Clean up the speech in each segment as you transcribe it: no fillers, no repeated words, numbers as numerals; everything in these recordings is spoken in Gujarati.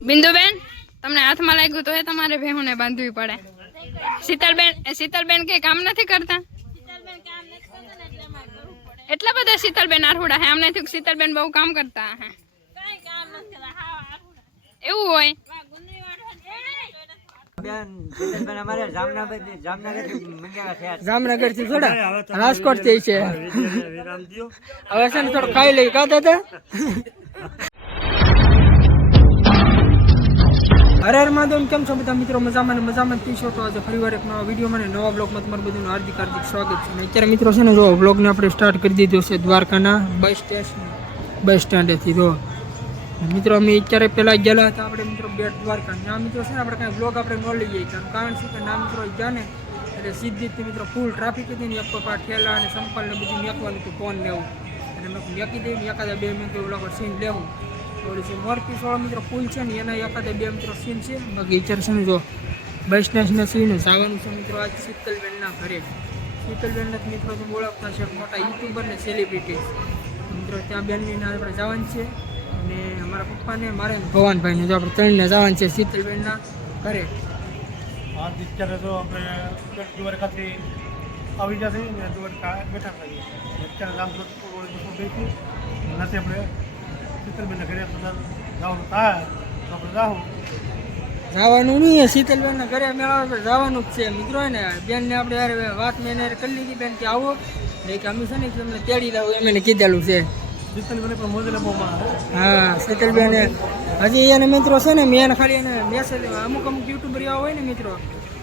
બિંદુબેન તમને હાથમાં લાગ્યું તો એ તમારે ભેહુને બાંધવી પડે. શીતલબેન કઈ કામ નથી કરતા એટલા બધા શીતલબેન આરહુડા હે. અમને થયું શીતલબેન બહુ કામ કરતા હે. એવું હોય જામનગર થી થોડા રાજકોટ થી છે. હવે છે ને થોડું ખાઈ લઈ કાતા હતા. હરે હર મહાદેવ. કેમ છો બધા મિત્રો? મજામાં પીશો તો આજે ફરીવાર એક નવા વિડીયોમાં અને નવા બ્લોગમાં તમારું બધું હાર્દિક સ્વાગત છે. અત્યારે મિત્રો છે ને જો બ્લોગને આપણે સ્ટાર્ટ કરી દીધો છે દ્વારકાના બસ સ્ટેન્ડેથી. જો મિત્રો અમે અત્યારે પહેલાં ગયેલા હતા આપણે મિત્રો બેટ દ્વારકા. ત્યાં મિત્રો છે ને આપણે કાંઈ બ્લોગ આપણે ન લઈ જઈએ કારણ છે કે ના મિત્રો ગયા ને એટલે સીધી મિત્રો ફૂલ ટ્રાફિક હતી ને એક ઠેલા અને સંપલ ને બધું મેકવાનું હતું ફોન લેવું એટલે મેં મેકી દઈને એકાદા 2 મિનિટ લોકો સીન લેવું. મોરપીસ વાળો મિત્રો પુલ છે ને એના એકાદા 2 મિત્રો સીન છે. બાકી વિચાર છે ને જો બસ સ્ટેશનના સીન જવાનું છે મિત્રો આજ શીતલબેનના ઘરે. શીતલબેનના મિત્રો તમે ઓળખતા છે મોટા યુટ્યુબર ને સેલિબ્રિટી મિત્રો. ત્યાં બેનને આપણે જવાનું છે અને અમારા પપ્પાને મારે ભવાનભાઈને જો આપણે 3 ને જવાનું છે શીતલબેનના ઘરે. આ અત્યારે તો આપણે દ્વારકાથી આવી જશે ને દ્વારકા બેઠા કરીએ અત્યારે રામદોત નથી આપણે શીતલબેનના ઘરે જવાનું થાય તો આપણે જવાનું નહીં. શીતલબેનના ઘરે મેળાવા જવાનું જ છે મિત્રો. ને બેનને આપણે યાર વાત મેં એને કરી લીધી બેન કે આવો એટલે કે અમે છે ને તમને તેડી લાવું એમ એને કીધેલું છે. શીતલબેન પણ મોજેલા બહુ મારે. હા શીતલબેને હજી એને મિત્રો છે ને મેં ખાલી એને મેસેજ અમુક યુટ્યુબર એવા હોય ને મિત્રો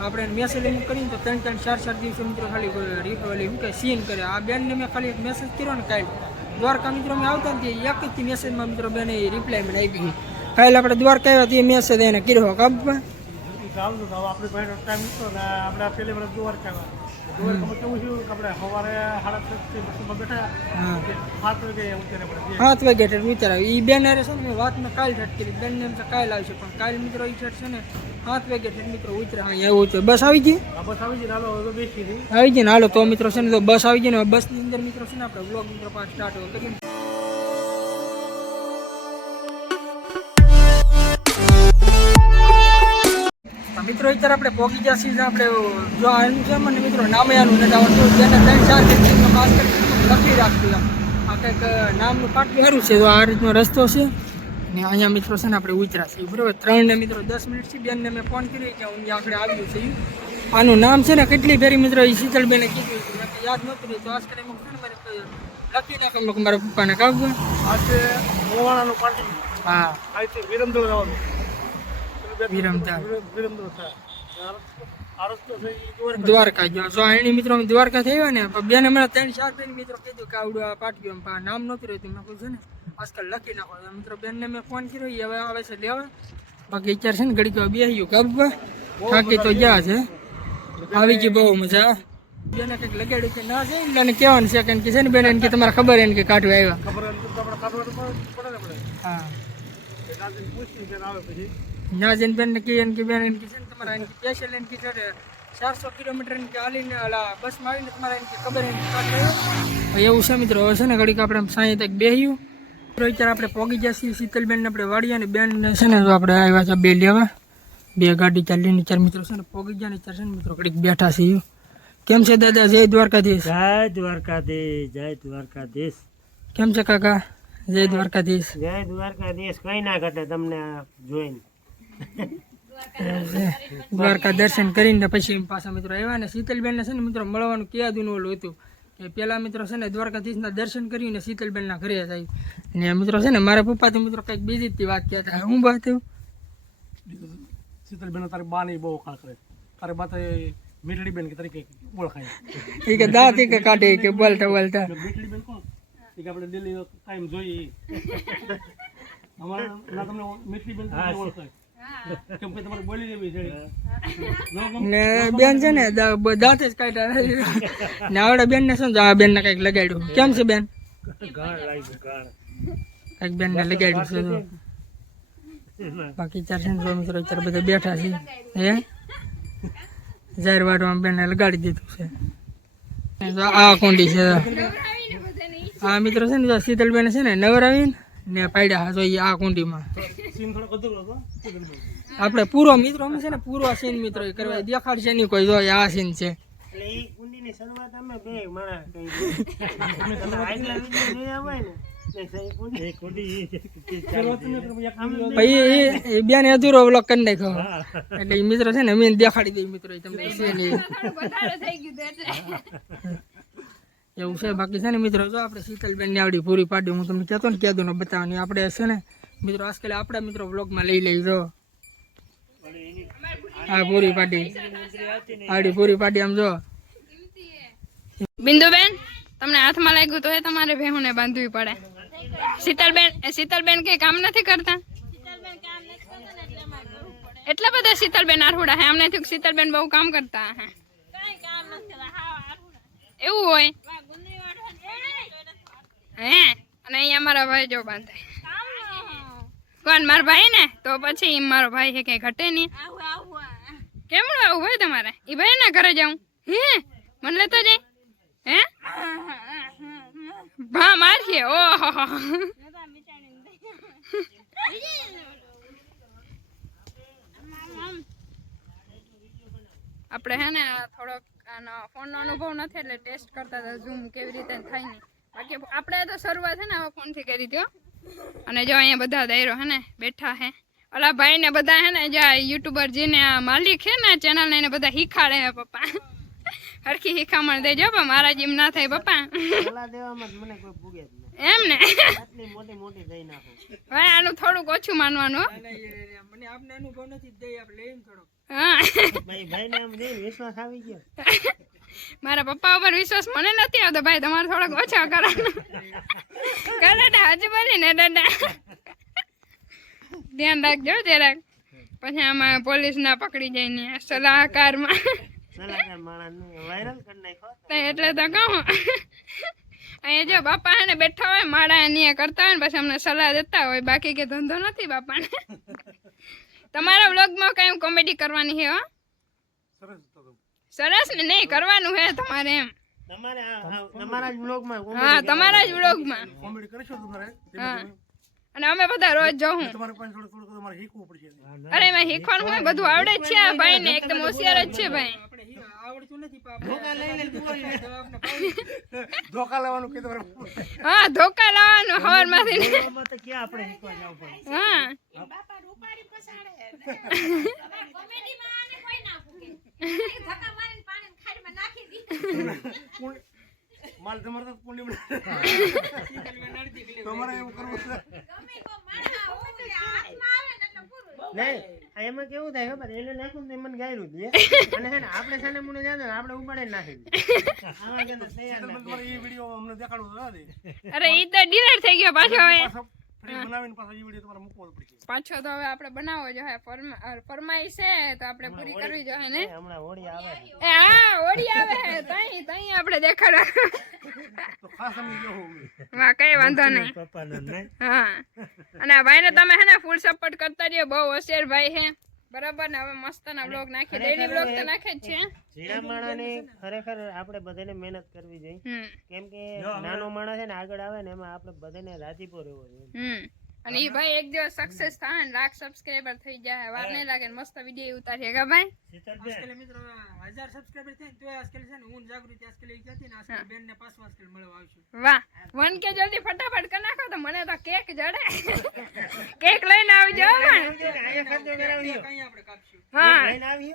આપણે એને મેસેજ એમ કરીને તો 3-4 દિવસે મિત્રો ખાલી રિપ્લાય શું કે સીન કરે. આ બેનને મેં ખાલી એક મેસેજ કર્યો ને કાલે દ્વારકા મિત્રો મેં આવતા નથી એક જ મેસેજમાં મિત્રો બેને રિપ્લાય મને આપી. કાલે આપણે દ્વારકા આવ્યા તો એ મેસેજ એને કર્યો કાબમાં ચાલતું તો આપણે પહેલો ટાઈમ હતો ને આપણે પેલી વાર દ્વારકા દ્વારકામાં કેવું થયું કે આપણે સવારે 7:30 બેઠા 7 વાગે વિચાર આવે એ બેન અરે છે ને મેં વાત મેં કાલ ઠટ કરી બેનને એમ કાલ આવશે પણ કાલ મિત્રો એ ઠટ છે ને 7 વાગે મિત્રો ઉતરા અહીંયા એવું છે. બસ આવી ગઈ હાલો બેસી આવી ગઈ ને હાલો તો મિત્રો છે ને તો બસ આવી ગઈ ને બસની અંદર મિત્રો છે ને આપણે વ્લોગ મિત્રો પાસ સ્ટાર્ટ કરીએ. મિત્રો અત્યારે આપણે પહોંચી ગયા છીએ આપણે જો આનું છે મને મિત્રો નામયાનું નથી આવડતું જેને 3-4 દિવસનો પાસ કરી લખી રાખતું એમ આ કંઈક નામનું પાટલું સારું છે. તો આ રીતનો રસ્તો છે ને અહીંયા મિત્રો છે ને આપણે ઉતરા છીએ બરાબર. 3 ને મિત્રો 10 મિનિટ છે. બેનને મેં ફોન કર્યો કે હું આગળ આવ્યું છે. આનું નામ છે ને કેટલી ફેરી મિત્રો એ શીતલબેને કીધું યાદ નહોતું રહ્યું તો આજ કરી મારે લખી નાખો મારા પપ્પાને કાઢવું આજે મોવાણાનું પાર્ટી. હા અહીંથી વિરમદોળ જવાનું દ્વારકા જો એની મિત્રો દ્વારકા થયો ને બેન હમણાં 3-4 ફેરી મિત્રો કીધું કે આવડું આ પાટક્યું એમ નામ નહોતું રહેતું. મેં કહ્યું છે ને આજકાલ લખી નાખો મિત્રો. બેનને મેં ફોન કર્યો એ હવે આવે છે લેવા. બાકી વિચાર છે ને ઘડીક બેહ્યું કાબવા થાકી તો ગયા છે. આવી ગઈ બહુ મજા. બેને કંઈક લગાડ્યું કે ના છે એટલે કહેવાનું છે કે છે ને બેન એને કે તમારે ખબર એને કે કાઢવા આવ્યા. હા ના જઈને બેન ને કહે કે બેન એને કે છે ને તમારા એને સ્પેશિયલ એને કે 400 કિલોમીટર એને કે હાલીને બસમાં આવીને તમારે એને ખબર એને કાઢવા એવું છે મિત્રો. હવે છે ને ઘડીક આપણે સાંજે તક બેહ્યું અત્યારે આપણે પહોંચી ગયા છીએ શીતલબેનને આપણે વાડીએ ને બેન છે ને આપણે આવ્યા છે 2 લેવા 2 ગાડી ચાલીને 4 મિત્રો છે ને પહોંચી ગયા ને 4 છે ને મિત્રો ઘડીક બેઠા છીએ. કેમ છે દાદા? જય દ્વારકાધીશ. જય દ્વારકાધીશ. જય દ્વારકાધીશ. કેમ છે કાકા? જય દ્વારકાધીશ. જય દ્વારકાધીશ. કઈ ના ઘટે તમને જોઈને દ્વારકા દર્શન કરીને પછી પાછા મિત્રો આવ્યા ને શીતલબેનને છે ને મિત્રો મળવાનું ક્યાદું ઓલું હતું કે પેલા મિત્રો છે ને દ્વારકાધીશના દર્શન કરીને શીતલબેનના ઘરે જાય ને મિત્રો છે ને મારા પપ્પા તો મિત્રો કંઈક બીજી જ વાત કહેતા. હું વાત એવું શીતલબેન તારી બાની બહુ ખાસ કરે તારી બા મીઠડી બેન કે તરીકે ઓળખાય એ કે દાંત કે કાઢે કે બોલતા મીઠડી બેન કોણ એ કે આપણે દિલ્હી ટાઈમ જોઈએ અમારા ના તમને મીઠડી બેન ઓળખાય કેમ કે તમારે બોલી લેવી છે ને બેન છે ને દાંત જ કાઢ્યા ને આવડે બેન ને શું આ બેન ને કઈક લગાડ્યું. કેમ છે બેન? કઈક બેન ને લગાડ્યું છે. બાકી 4 મિત્રો અત્યારે બધા બેઠા છે હે જાહેર વાટમાં બેન લગાડી દીધું છે. આ કુંડી છે. હા મિત્રો છે ને શીતલબેન છે ને નવરાવીને ને પાડ્યા જોઈએ આ કુંડીમાં. સીન થોડો અધૂરો હતો. આપણે પૂરો મિત્રો અમે છે ને પૂરો સીન મિત્રો એ કરવા દેખાડશે નહીં કોઈ જોઈએ આ સીન છે. એટલે એ કુંડીની શરૂઆત અમે બે માણસ કરી આગલા વિડિયો જોયા હોય ને પછી એ બેન અધૂરો વ્લોગ કરી નાખ્યો એટલે એ મિત્રો છે ને અમે દેખાડી દઈએ મિત્રો તમને છે ને થોડું વધારે થઈ ગયું હતું એટલે એવું છે. બાકી છે ને મિત્રો જો આપણે શીતલબેન ની આવડી પૂરી પાડી હું તમને કહેતો ને કહેતો ને બતાવવાની આપણે છે ને મિત્રો આજકાલ આપણા મિત્રો વ્લોગમાં લઈ લઈ જો આ પૂરી પાડી આવડી પૂરી પાડી આમ જો. બિંદુબેન તમને હાથમાં લાગ્યું તો એ તમારે ભેહુને બાંધવી પડે. શીતલબેન કઈ કામ નથી કરતા એટલા બધા શીતલબેન આરહુડા હે. અમને થયું શીતલબેન બહુ કામ કરતા હે એવું હોય હે. અને અહીંયા મારા ભાઈ જો બાંધે કોણ મારા ભાઈ ને તો પછી મારો ભાઈ છે કઈ ઘટે નહીં. કેમનું આવું ભાઈ તમારે એ ભાઈ ના ઘરે જાઉં હે મને લેતો જાય હે ભા મારશે ઓહો આપણે હે ને થોડોક આનો ફોનનો અનુભવ નથી એટલે ટેસ્ટ કરતા હતા ઝૂમ કેવી રીતે થાય નહીં. બાકી આપણે તો શરૂઆત છે ને હવે ફોનથી કરી દો. અને જો અહીંયા બધા દાયરો હે ને બેઠા હે ઓલા ભાઈ ને બધા હે ને જ્યાં યુટ્યુબર જેને આ માલિક છે ને ચેનલ ને એને બધા શીખાડે હે પપ્પા હરખી શીખામણ દેજો પણ મારા જેમ ના થાય પપ્પા સલાહ દેવામાં જ મને કોઈ પૂગે જ નહીં. એમ ને આટલી મોટી મોટી દઈ નાખો. ભાઈ આનું થોડુંક ઓછું માનવાનું હો. મને આપને અનુભવ નથી દઈ આપણે લઈને થોડો હા ભાઈને આમ જોઈને વિશ્વાસ આવી ગયો. મારા પપ્પા ઉપર વિશ્વાસ મને નથી આવતો ભાઈ તમારે થોડોક ઓછો કરવાનો દાદા હજુ બોલી ને દાદા ધ્યાન રાખજો જરાક પછી આમાં પોલીસ ના પકડી જાય ને સલાહકારમાં સલાહકાર માણસને વાયરલ કરી નાખો. એટલે તો કહું અહીંયા જો બાપા હે ને બેઠા હોય માળા અહીંયા કરતા હોય ને પછી અમને સલાહ દેતા હોય બાકી કે ધંધો નથી બાપાને. તમારા વ્લોગમાં કઈ કોમેડી કરવાની છે હો સરસ હતો. સરસ ને નહીં કરવાનું હે તમારે એમ તમારે તમારા જ વ્લોગમાં હા તમારા જ વ્લોગમાં કોમેડી કરીશું તમારે હા અને અમે બધા રોજ જોઉં તમારે પણ થોડું તમારે શીખવું પડશે. અરે એમાં શીખવાનું હોય બધું આવડે જ છે આ ભાઈ ને એકદમ હોશિયાર જ છે ભાઈ આપણે આવડતું નથી ધોકા લેવાનું કે તમારે હા ધોકા લાવવાનું હવાર માંથી એમાં તો ક્યાં આપણે શીખવા જવું પડે. હા માલ તમારે તો પુણ્ય તમારે એવું કરવું છે. નહીં એમાં કેવું થાય ખબર એને નાખું ને મને ગાયરું દે અને હે ને આપણે સાને મુને જાને આપણે ઉપાડે નાખી દે આમાં કે તૈયાર તમારે એ વિડિયો અમને દેખાડવો તો અરે ઈ તો ડિલીટ થઈ ગયો પાછો હવે ફ્રી બનાવીને પાછો એ વિડિયો તમારે મૂકવો પડશે. પાછો તો હવે આપણે બનાવવો જોઈએ ફરમાઈશ છે તો આપણે પૂરી કરવી જોઈએ ને હમણાં હોળી આવે એ હા ઓડી આવે તઈ આપણે દેખાડવા તો ખાસ અમને જોવું વાહ કઈ વાંધો નહીં પપ્પાને નહીં હા અને આ ભાઈને તમે હે ને ફૂલ સપોર્ટ કરતા રહ્યો બહુ હોશિયાર ભાઈ હે બરાબર ને હવે મસ્ત ના બ્લોગ નાખી ડેલી બ્લોગ તો નાખે જ છે જીરા માણાને ખરેખર આપણે બધાને મહેનત કરવી જોઈએ કેમ કે નાનો માણસ છે ને આગળ આવે ને એમાં આપણે બધાને રાજીપો રહેવો જોઈએ અને ઈ ભાઈ એક દિવસ સક્સેસ થાય ને લાખ સબસ્ક્રાઇબર થઈ જાય વાર નહીં લાગે ને મસ્ત વિડિયો ઉતારીએ કા ભાઈ આજકાલ મિત્રો 1000 સબસ્ક્રાઇબર થાય ને તોય આજકાલ છે ને હું જાગૃતિ આજકાલ એ કહેતી ને આજકાલ બેન ને પાછું આજકાલ મળવા આવશું. વાહ 1K જલ્દી ફટાફટ કરી નાખો તો મને તો કેક જડે કેક લઈને આવજો પણ અહીંયા ખર્ચો કરાવજો કઈ આપણે કાપશું હા લઈને આવીએ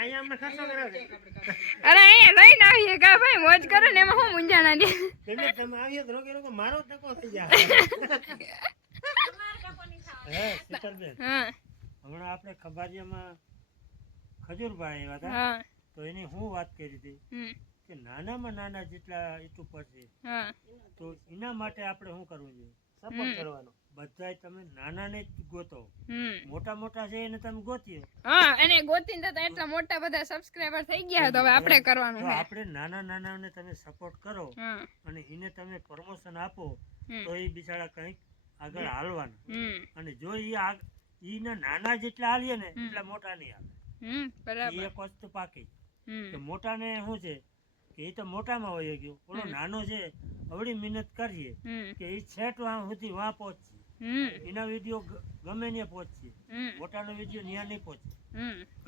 અહીંયા અમને ખર્ચો કરાવજો અરે અહીંયા લઈને આવીએ કા ભાઈ મોજ કરો ને એમાં હું મૂંઝાણા દે તમે આવીએ તો રોકે મારો ટકો થઈ જાય હે શીતલબેન હા હમણાં આપણે ખબારિયામાં ખજૂરભાઈ આવ્યા હતા હા તો એની હું વાત કરી હતી કે નાનામાં નાના જેટલા યુટ્યુબર છે હા તો એના માટે આપણે શું કરવું જોઈએ સપોર્ટ કરવાનો બધાય તમે નાનાને જ ગોતો મોટા મોટા છે એને તમે ગોતીઓ હા એને ગોતીને તો એટલા મોટા બધા સબસ્ક્રાઇબર થઈ ગયા તો હવે આપણે કરવાનું તો છે આપણે નાના નાનાને તમે સપોર્ટ કરો અને એને તમે પ્રમોશન આપો તો એ બિચારા કંઈક આગળ હાલવાના અને જો ઈના નાના જેટલા હાલીએ ને એટલા મોટા નહીં હાલે બરાબર એ એક વસ્તુ પાકી કે મોટાને શું છે કે એ તો મોટામાં હોય ગયો, ઓલો નાનો છે અવળી મહેનત કરીએ કે એ છેટ વાં સુધી વાં પહોંચશે, એના વિડીયો ગમે ત્યાં પહોંચશે, મોટાનો વિડીયો ત્યાં નહીં પહોંચે.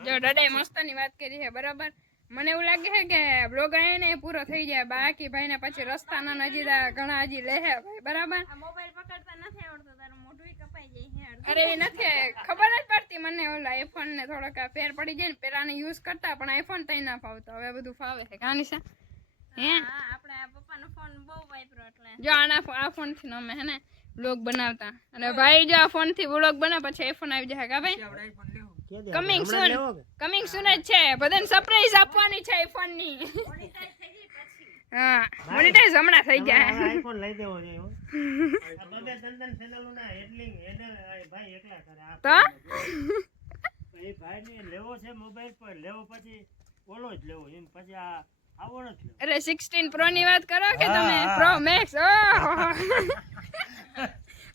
જો દાદાએ મસ્તની વાત કરી છે બરાબર. મને એવું લાગે છે કે બ્લોગ અહીંયા ને પૂરો થઈ જાય, બાકી ભાઈ ને પછી રસ્તાના હજી ઘણા હજી લે ભાઈ બરાબર. મોબાઈલ પકડતા નથી આવડતો, તારું મોઢું કપાઈ જાય છે. અરે એ નથી ખબર જ પડતી મને, ઓલા આઈફોન ને થોડોક ફેર પડી જાય ને, પેલા ને યુઝ કરતા પણ આઈફોન તઈ ના ફાવતો, હવે બધું ફાવે છે. કાની છે હે આપણે પપ્પાનો ફોન બહુ વાપરો એટલે જો આ ફોન થી અમે હે ને બ્લોગ બનાવતા, અને ભાઈ જો આ ફોન થી બ્લોગ બનાવ પછી આઈફોન આવી જાય કા ભાઈ. કમિંગ સૂન જ છે, બધાને સરપ્રાઈઝ આપવાની છે આઈફોન ની. હા મોનેટાઈઝ હમણાં થઈ જાય. આઈફોન લઈ દેવો જોઈએ હો. આ બબે દંદન ચેનલો ના હેડલિંગ હેડર ભાઈ એકલા કરે. આ તો એ ભાઈ ને લેવો છે મોબાઈલ પર, લેવો પછી ઓલો જ લેવો, એમ પછી આ આવો ન લેવો. અરે 16 પ્રો ની વાત કરો કે તમે પ્રો મેક્સ? ઓહો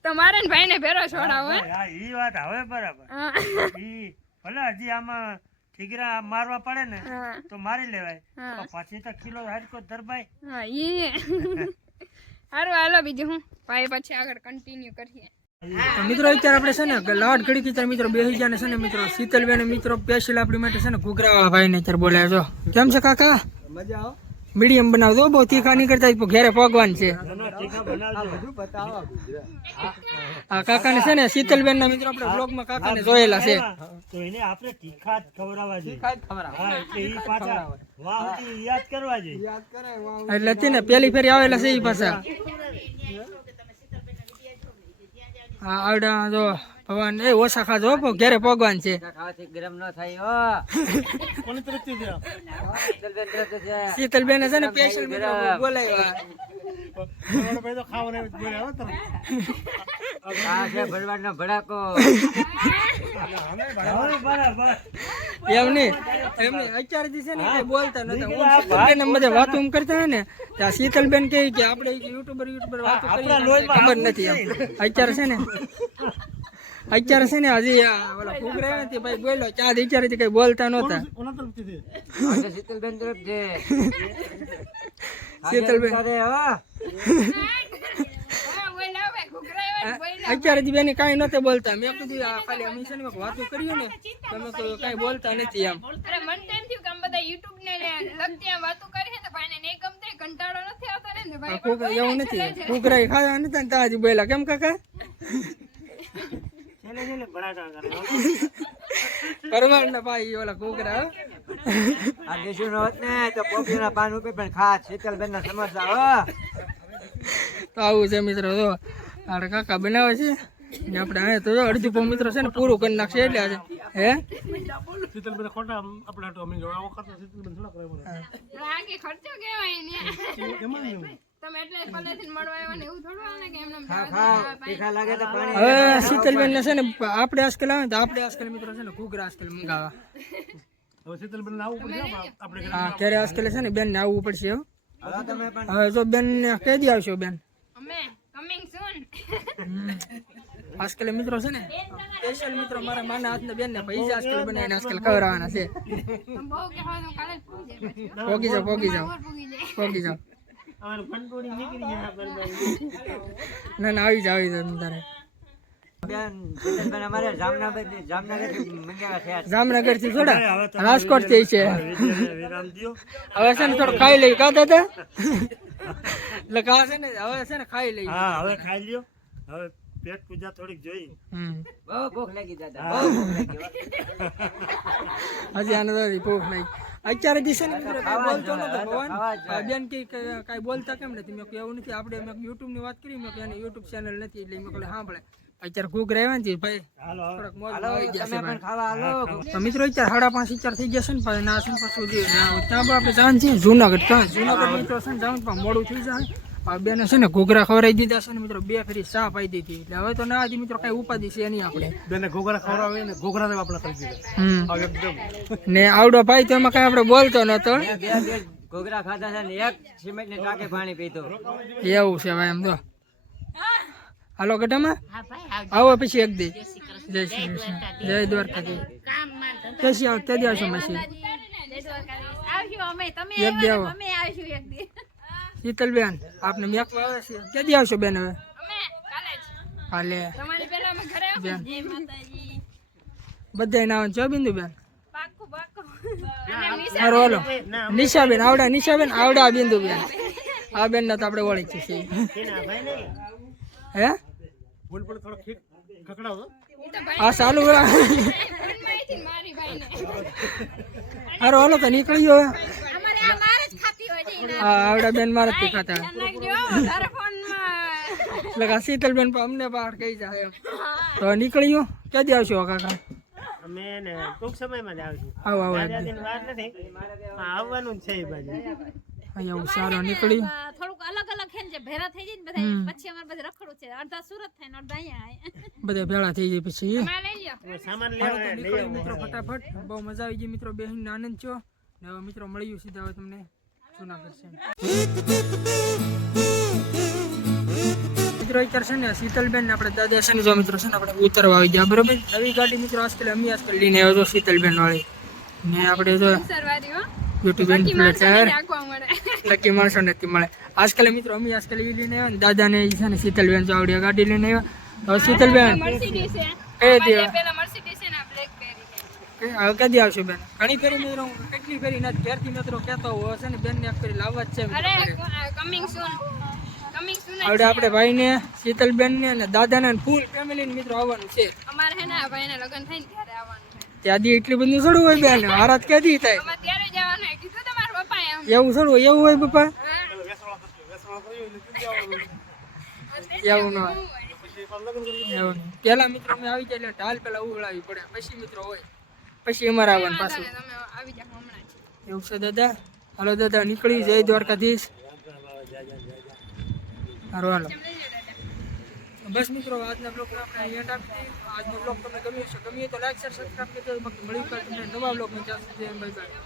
તમારે ને ભાઈ ને ભેરો છોડાવો હે. હા ઈ વાત હવે બરાબર. ઈ ભલે હજી આમાં ઠીકરા મારવા પડે ને તો મારી લેવાય, પણ પછી તો કિલો હાડકો ધરબાઈ. હા ઈ હારું હાલો બીજું હું ભાઈ પછી આગળ કન્ટિન્યુ કરીએ. તો મિત્રો અત્યારે આપણે છે ને લાડ ઘડી કીધા મિત્રો બેસી ગયા ને છે ને મિત્રો શીતલબેન મિત્રો સ્પેશિયલ આપણી માટે છે ને ઘૂઘરા ભાઈ ને અત્યારે બોલાય. જો કેમ છે કાકા? મજા આવો. મીડિયમ બનાવજો, બહુ તીખા નહીં કરતા, ઘેરે ભગવાન છે. આ કાકા ને છે ને શીતલબેન ના મિત્રો આપણે બ્લોગ માં કાકા ને જોયેલા છે, તો એને આપણે તીખા જ ખવડાવવા જોઈએ. હા એટલે ઈ પાછા વાહ સુધી યાદ કરવા જોઈએ. એટલે છે ને પેલી ફેરી આવેલા છે એ પાછા. હા આવડા જો ભગવાન એ ઓછા ખાજો, ઘેરે ભગવાન છે. કોની તરફથી છે? શીતલબેન છે ને સ્પેશિયલ મિત્રો બોલાવ્યા. ભાઈ તો ખાવાના બોલે હો તરફ. એમ નહીં અત્યારે છે ને કઈ બોલતા નતા, બધા વાતો કરતા હોય ને ત્યાં શીતલબેન કહે કે આપણે યુટ્યુબર વાતો કરી ખબર નથી એમ. અત્યારે છે ને હજી ઓલા ઘૂઘરા નથી ભાઈ બોલ્યો ચાર અત્યારે કઈ બોલતા નહોતા. કોના તરફથી છે? શીતલબેન અત્યારે બેન કઈ નતા બોલતા. મેં કીધું આ ખાલી અમે છે ને વાતો કરીએ ને તમે કઈ બોલતા નથી એમ. અરે મન તેમ થયું કે આમ બધા યુટ્યુબ ને લગતી આમ વાતો કરી છે તો ભાઈને નહીં ગમતે, કંટાળો નથી આવતો ને ભાઈ. ઘૂઘરા એવું નથી, ઘૂઘરા ખાવા નથી ને ત્યાં બોલ્યા. કેમ કાકા? પરમાર ના ભાઈ ઓલા ઘૂઘરા તો આવું છે મિત્રો. જો આ કાકા બનાવે છે ને આપણે અહીંયા તો અડધી પો મિત્રો છે ને પૂરું કરી નાખશે એટલે આજે હે શીતલબેન ખોટા આપણે હાટો અમે જો આ વખત શીતલબેન થોડા કરે મને આગે ખર્ચો કેવાય ને એમાં નહીં એવું. તમે એટલે કોલેજથી મળવા આવ્યા ને એવું થોડું આવે કે એમને હવે શીતલબેન ને છે ને આપણે આજકાલ આવે તો આપણે આજકાલ મિત્રો છે ને ઘૂઘરા આજકાલ મંગાવવા. હવે શીતલબેન ને આવવું પડશે આપણે ઘરે. હા ક્યારે આજકાલ છે ને બેન ને આવવું પડશે. હવે જો બેન ને કહી દી આવશો બેન અમે કમિંગ સૂન. આજકાલ મિત્રો છે ને સ્પેશિયલ મિત્રો મારા માના હાથના બેન ને પૈસા આજકાલ બનાવીને આજકાલ ખવડાવવાના છે. બહુ કે હોય તો કાલે જ પહોંચે પછી પોગી જાઓ પૂગી જાય. પોગી જાઓ. અમારે ફંડોડી નીકળી ગયા બરબાદ. ના ના આવી જાવ તારે જામનગર થી થોડા રાજકોટ થી છે. વિરામ દ્યો. હવે છે ને થોડું ખાઈ લઈ કા દાદા એટલે કા છે ને હવે છે ને ખાઈ લઈ. હા હવે ખાઈ લ્યો, હવે પેટ પૂજા થોડીક જોઈ. હજી આને તો ભૂખ નહીં. અત્યારે જી છે ને મિત્રો કાંઈ બોલતો નતો ભગવાન. બેન કે કાંઈ બોલતા કેમ નથી? મેં કહ્યું એવું નથી, આપણે મેં યુટ્યુબ ની વાત કરી, મેં કહ્યું એને યુટ્યુબ ચેનલ નથી એટલે મેં કહ્યું સાંભળે. અત્યારે ઘૂઘરા આવ્યા ને ભાઈ થોડાક મોજ આવી ગયા છે ભાઈ. તો મિત્રો અત્યારે 5:30 4 થઈ ગયા છે ને ભાઈ ના છે ને પાછું જે ત્યાં આપણે જવાનું છે જુનાગઢ. ક્યાં જુનાગઢ મિત્રો છે ને જવાનું પણ મોડું થઈ જાય. બેને છે ને ઘૂઘરા ખવડાવી દીધા છે ને મિત્રો 2 ફેરી ચા પાઈ દીધી એટલે હવે તો ના હજી મિત્રો કઈ ઉપાધિ છે નહીં આપણે. બેને ઘોઘરા ખવડાવે ને ઘોઘરા ને આપણે કરી દીધા એકદમ. ને આવડો ભાઈ તો એમાં કઈ આપણે બોલતો નતો. ઘોઘરા ખાધા છે ને એક સિમેન્ટ ને ટાંકે પાણી પીતો. એવું છે ભાઈ એમ તો. હાલો ગઢામાં આવો પછી એક દી. જય શ્રી કૃષ્ણ, જય દ્વારકાધીશ. કેસી આવ તે દિવસો મસી આવજો આવશું અમે તમે એક દી આવો. અમે આવશું એક દી શીતલબેન આપને મેકમાં આવે છે ક્યાંથી આવશો બેન હવે અમે કાલે જ હાલે તમારી પહેલા અમે ઘરે આવશું. બેન જય માતાજી બધા ના આવે છો બિંદુ બેન પાક્કું પાક્કું મારો ઓલો નિશાબેન આવડા બિંદુ બેન આ બેન ના તો આપણે ઓળખીએ છીએ હે બોલ પણ થોડો ખકડાવો ઈ તો ભાઈ આ ચાલુ ફોનમાંથી મારી ભાઈને હારો હાલો તો નીકળી ગયો હવે. અમારે આ મારે જ ખાતી હોય છે હા આવડા બેન મારે જ ખાતા નાખજો તારા ફોનમાં એટલે કે આ શીતલબેન પણ અમને બહાર કહી જાય એમ તો નીકળી ગયો ક્યાંથી આવશો કાકા અમે ને ટૂંક સમયમાં જ આવશું આવો આવો દાદાજીની વાત નથી આવવાનું જ છે એ બાજુ એવું સારું નીકળી થોડુંક અલગ અલગ છે ને જે ભેરા થઈ જાય ને બધા પછી અમારે બધે રખડું છે અડધા સુરત થાય ને અડધા અહીંયા બધા ભેળા થઈ જાય પછી માં લઈ લ્યો સામાન હાલો લેવા તો નીકળી મિત્રો ફટાફટ બહુ મજા આવી ગઈ મિત્રો બેહીને આનંદ છો ને હવે મિત્રો મળ્યું સીધા હવે તમને જુનાગઢ છે મિત્રો અત્યારે છે ને શીતલબેન ને આપણે દાદા છે ને જો મિત્રો છે ને આપણે ઉતરવા આવી ગયા બરોબર નવી ગાડી મિત્રો આજકાલ અમે આજકાલ લઈને આવ્યો છો શીતલબેન વાળી ને આપણે જો સરવારી હો યુટ્યુબ બાકી માણસોને ઇન્ફ્લુએન્સર રાખવા મળે લકી માણસો નથી મળે આજકાલ મિત્રો અમે આજકાલ એ લઈને આવ્યા ને દાદાને ઈ છે ને શીતલબેન જો આવડી ગાડી લઈને આવ્યા હવે શીતલબેન મર્સિડીઝ છે કઈ દી અમારે પેલા મર્સિડીઝ છે ને બ્લેકબેરી છે હવે કદી આવશે બેન ઘણી ફેરી મિત્રો કેટલી ફેરી નથી ઘેરથી મિત્રો કહેતો હોય છે ને બેન ને એક ફેરી લાવવા જ છે અરે મિત્રો કમિંગ સૂન આવડે આપણે ભાઈને શીતલબેન ને અને દાદાને ફૂલ ફેમિલી ને મિત્રો આવવાનું છે અમારે હે ને આ ભાઈને લગ્ન થાય ને ત્યારે આવવાનું છે ત્યાંથી એટલું બધું થોડું હોય બેન હારાત ક્યાંથી થાય અમારે ત્યારે જવાનું હોય. કીધું તમારા પપ્પાએ એમ એવું થોડું હોય એવું હોય પપ્પા એવું ન હોય એવું નહીં. પેલા મિત્રો અમે આવી જાય એટલે ઢાલ પેલા ઉગળાવી પડે પછી મિત્રો હોય પછી અમારે આવવાનું પાછું તમે આવી જાઓ હમણાં જ. એવું છે દાદા હાલો દાદા નીકળી જય દ્વારકાધીશ સારું હાલો બસ મિત્રો આજના બ્લોગ આપણે અહીંયા આપી દઈએ. આજનો બ્લોગ તમને ગમ્યો હશે ગમ્યો તો લાઈક શેર સબસ્ક્રાઇબ કરી દેજો બાકી મળ્યું કાલે તમને નવા બ્લોગમાં ત્યાં સુધી બાય બાય